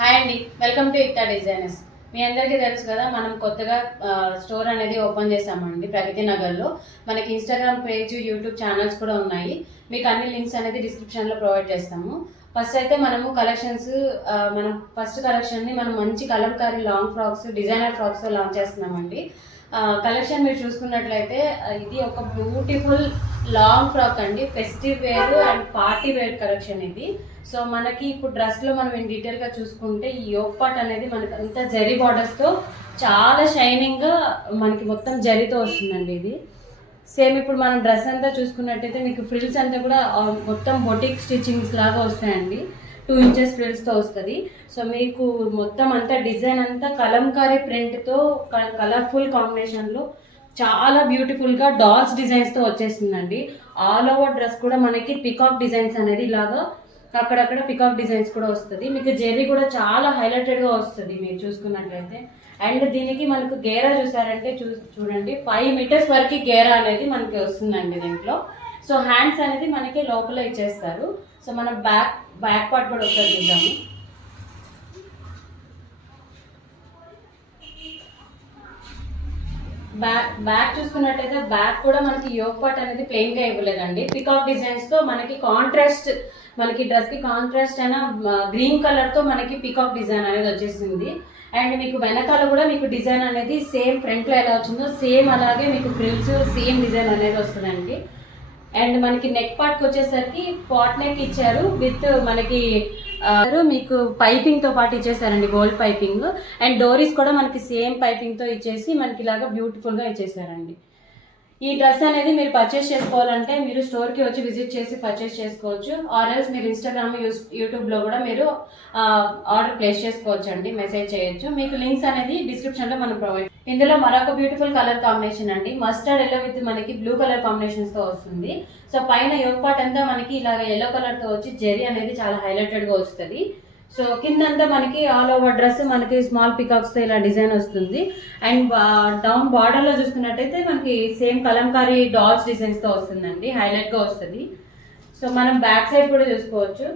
Hi అండి, welcome to ఇక్తా designers. మీ అందరికీ తెలుసు కదా, మనం కొత్తగా స్టోర్ అనేది ఓపెన్ చేసామండి ప్రగతి నగర్లో. మనకి ఇన్స్టాగ్రామ్ పేజ్, యూట్యూబ్ ఛానల్స్ కూడా ఉన్నాయి. మీకు అన్ని లింక్స్ అనేది డిస్క్రిప్షన్లో ప్రొవైడ్ చేస్తాము. ఫస్ట్ అయితే మనము కలెక్షన్స్, మనం ఫస్ట్ కలెక్షన్ని మనం మంచి Kalamkari long frocks, designer frocks launch చేస్తున్నామండి. కలెక్షన్ మీరు చూసుకున్నట్లయితే ఇది ఒక బ్యూటిఫుల్ లాంగ్ ఫ్రాక్ అండి. Festive wear and party wear collection ఇది. సో మనకి ఇప్పుడు డ్రెస్లో మనం డీటెయిల్గా చూసుకుంటే ఈ యోక్ పార్ట్ అనేది మనకి అంతా జరీ బార్డర్స్తో చాలా షైనింగ్గా మనకి మొత్తం జరీతో వస్తుందండి. ఇది సేమ్ ఇప్పుడు మనం డ్రెస్ అంతా చూసుకున్నట్టయితే మీకు ఫ్రిల్స్ అంతా కూడా మొత్తం బొటిక్ స్టిచ్చింగ్స్ లాగా వస్తాయండి. 2 ఇంచెస్ ఫ్రిల్స్తో వస్తుంది. సో మీకు మొత్తం అంతా డిజైన్ అంతా కలంకారీ ప్రింట్తో కలర్ఫుల్ కాంబినేషన్లో చాలా బ్యూటిఫుల్గా డాల్స్ డిజైన్స్తో వచ్చేస్తుందండి. ఆల్ ఓవర్ డ్రెస్ కూడా మనకి పికాక్ డిజైన్స్ అనేది ఇలాగా అక్కడక్కడ పికాక్ డిజైన్స్ కూడా వస్తుంది. మీకు జెర్రీ కూడా చాలా హైలైటెడ్గా వస్తుంది మీరు చూసుకున్నట్లయితే. అండ్ దీనికి మనకు గేరా చూసారంటే చూడండి 5 మీటర్స్ వరకు గేరా అనేది మనకి వస్తుందండి దీంట్లో. సో హ్యాండ్స్ అనేది మనకి లోపల ఇచ్చేస్తారు. సో మన బ్యాక్ పార్ట్ కూడా ఒకసారి చూద్దాము. బ్యాక్ చూసుకున్నట్టయితే బ్యాక్ కూడా మనకి యోక్ పార్ట్ అనేది ప్లెయిన్ గా ఇవ్వలేదండి. పికాక్ డిజైన్స్ తో మనకి కాంట్రాస్ట్, మనకి డ్రెస్ కి కాంట్రాస్ట్ అయిన గ్రీన్ కలర్ తో మనకి పికాక్ డిజైన్ అనేది వచ్చేసింది. అండ్ మీకు వెనకాల కూడా మీకు డిజైన్ అనేది సేమ్ ఫ్రంట్ లో ఎలా వచ్చిందో సేమ్ అలాగే మీకు ఫ్రిల్స్ సేమ్ డిజైన్ అనేది వస్తుందండి. అండ్ మనకి నెక్ పార్ట్కి వచ్చేసరికి పాట్ నెక్ ఇచ్చారు విత్ మనకి మీకు పైపింగ్ తో పాటు ఇచ్చేసారండి, గోల్డ్ పైపింగ్. అండ్ డోరీస్ కూడా మనకి సేమ్ పైపింగ్ తో ఇచ్చేసి మనకి ఇలాగా బ్యూటిఫుల్ గా ఇచ్చేసారండి. ఈ డ్రెస్ అనేది మీరు పర్చేస్ చేసుకోవాలంటే మీరు స్టోర్కి వచ్చి విజిట్ చేసి పర్చేస్ చేసుకోవచ్చు. ఆర్ఎల్స్ మీరు ఇన్స్టాగ్రామ్, యూట్యూబ్లో కూడా మీరు ఆర్డర్ ప్లేస్ చేసుకోవచ్చు అండి, మెసేజ్ చేయొచ్చు. మీకు లింక్స్ అనేది డిస్క్రిప్షన్లో మనం ప్రొవైడ్. ఇందులో మరొక బ్యూటిఫుల్ కలర్ కాంబినేషన్ అండి, మస్టర్డ్ ఎల్లో విత్ మనకి బ్లూ కలర్ కాంబినేషన్స్తో వస్తుంది. సో పైన యోక్ పార్ట్ అంతా మనకి ఇలాగ ఎల్లో కలర్తో వచ్చి జెరీ అనేది చాలా హైలైటెడ్గా వస్తుంది. సో కిందంతా మనకి ఆల్ ఓవర్ డ్రెస్ మనకి స్మాల్ పికాక్స్తో ఇలా డిజైన్ వస్తుంది. అండ్ డౌన్ బార్డర్లో చూసుకున్నట్టయితే మనకి సేమ్ కలంకారీ డాల్స్ డిజైన్స్తో వస్తుందండి, హైలైట్గా వస్తుంది. సో మనం బ్యాక్ సైడ్ కూడా చూసుకోవచ్చు.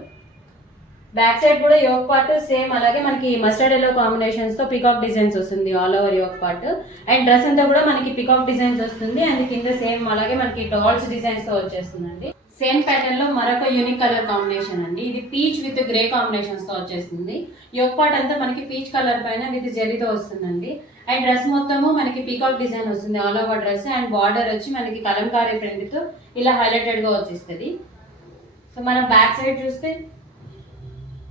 బ్యాక్ సైడ్ కూడా యోక్ పార్ట్ సేమ్ అలాగే మనకి మస్టర్డ్ ఎల్లో కాంబినేషన్స్తో పికాక్ డిజైన్స్ వస్తుంది all over yoke part. And dress అంతా కూడా మనకి పికాక్ డిజైన్స్ వస్తుంది. అండ్ కింద సేమ్ అలాగే మనకి డాల్స్ డిజైన్స్తో వచ్చేస్తుందండి. సేమ్ ప్యాటర్న్ లో మరొక యూనిక్ కలర్ కాంబినేషన్ అండి. ఇది పీచ్ విత్ గ్రే కాంబినేషన్స్ తో వచ్చేస్తుంది. యోక్ పార్ట్ అంతా మనకి పీచ్ కలర్ పైన విత్ జెరీతో వస్తుందండి. అండ్ డ్రెస్ మొత్తము మనకి పీకాక్ డిజైన్ వస్తుంది all over dress. And border వచ్చి మనకి కలంకారీ ప్రింట్ తో ఇలా హైలైటెడ్ గా వచ్చేస్తుంది. సో మనం బ్యాక్ సైడ్ చూస్తే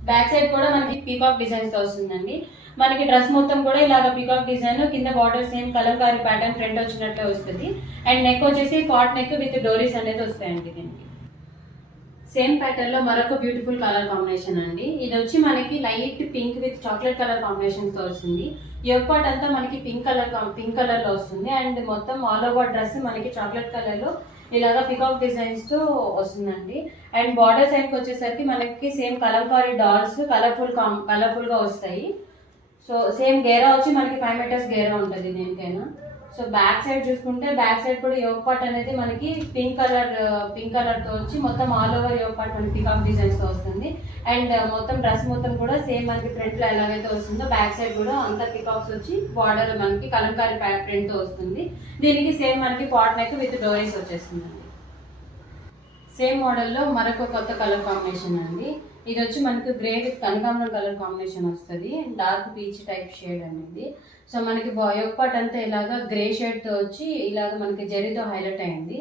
బ్యాక్ సైడ్ కూడా మనకి పీకాక్ డిజైన్స్ తో వస్తుందండి. మనకి డ్రెస్ మొత్తం కూడా ఇలాగ పీకాక్ డిజైన్, కింద border same Kalamkari pattern front వచ్చినట్లే వస్తుంది. అండ్ నెక్ వచ్చేసి పాట్ నెక్ విత్ డోరీస్ అనేది వస్తాయండి దీనికి. సేమ్ ప్యాటర్న్ లో మరొక బ్యూటిఫుల్ కలర్ కాంబినేషన్ అండి. ఇది వచ్చి మనకి light pink with chocolate colour combination తో వస్తుంది. యోక్ పార్ట్ అంతా మనకి పింక్ కలర్ లో వస్తుంది. అండ్ మొత్తం ఆల్ ఓవర్ డ్రెస్ మనకి చాక్లెట్ కలర్ లో ఇలాగా పికాక్ డిజైన్స్ తో వస్తుందండి. అండ్ బార్డర్ సైడ్ కి వచ్చేసరికి మనకి సేమ్ కలంకారీ డాల్స్ కలర్ఫుల్ గా వస్తాయి. సో సేమ్ గేరా వచ్చి మనకి 5 మీటర్స్ గేరా ఉంటుంది దేనికైనా. సో బ్యాక్ సైడ్ చూసుకుంటే బ్యాక్ సైడ్ కూడా యోక్ పార్ట్ అనేది మనకి పింక్ కలర్ తో వచ్చి మొత్తం ఆల్ ఓవర్ యోక్ పార్ట్ మనకి పికాక్ డిజైన్స్ తో వస్తుంది. అండ్ మొత్తం డ్రెస్ మొత్తం కూడా సేమ్ మనకి ఫ్రంట్ లో ఎలాగైతే వస్తుందో బ్యాక్ సైడ్ కూడా అంతా పికాక్స్ వచ్చి బార్డర్ మనకి కలంకారీ ప్రింట్ తో వస్తుంది. దీనికి సేమ్ మనకి పాట్ నెక్ విత్ డోరీస్ వచ్చేస్తుందండి. సేమ్ మోడల్లో మరొక కొత్త కలర్ కాంబినేషన్ అండి. ఇది వచ్చి మనకి గ్రే విత్ కనకాంబరం కలర్ కాంబినేషన్ వస్తుంది. డార్క్ పీచ్ టైప్ షేడ్ అనేది. సో మనకి యోక్ పార్ట్ అంతా ఇలాగా గ్రే షేడ్తో వచ్చి ఇలాగ మనకి జరీతో హైలైట్ అయింది.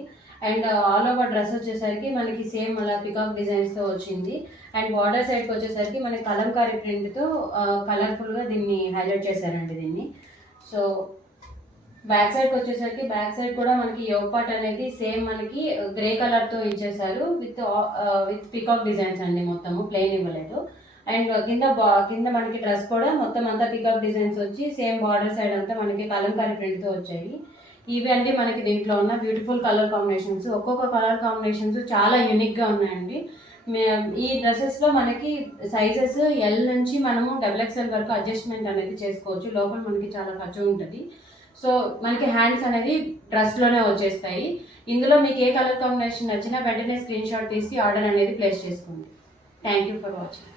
అండ్ ఆల్ ఓవర్ డ్రెస్ వచ్చేసరికి మనకి సేమ్ అలా పికాక్ డిజైన్స్తో వచ్చింది. అండ్ బార్డర్ సైడ్కి వచ్చేసరికి మనకి కలంకారీ ప్రింట్తో కలర్ఫుల్గా దీన్ని హైలైట్ చేశారండి దీన్ని. సో బ్యాక్ సైడ్కి వచ్చేసరికి బ్యాక్ సైడ్ కూడా మనకి యోక్ పార్ట్ అనేది సేమ్ మనకి గ్రే కలర్తో ఇచ్చేసారు విత్ పికాక్ డిజైన్స్ అండి, మొత్తము ప్లెయిన్ ఇవ్వలేదు. అండ్ కింద మనకి డ్రెస్ కూడా మొత్తం అంతా పికాక్ డిజైన్స్ వచ్చి సేమ్ బార్డర్ సైడ్ అంతా మనకి కలంకారీ ప్రింట్తో వచ్చాయి. ఇవి అండి మనకి దీంట్లో ఉన్న బ్యూటిఫుల్ కలర్ కాంబినేషన్స్. ఒక్కొక్క కలర్ కాంబినేషన్స్ చాలా యూనిక్గా ఉన్నాయండి. ఈ డ్రెస్సెస్లో మనకి సైజెస్ ఎల్ నుంచి మనము XXL వరకు అడ్జస్ట్మెంట్ అనేది చేసుకోవచ్చు. లోపల మనకి చాలా ఖర్చు ఉంటుంది. సో మనకి హ్యాండ్స్ అనేది డ్రెస్లోనే వచ్చేస్తాయి. ఇందులో మీకు ఏ కలర్ కాంబినేషన్ నచ్చినా వెంటనే స్క్రీన్ షాట్ తీసి ఆర్డర్ అనేది ప్లేస్ చేసుకోండి. Thank you for watching.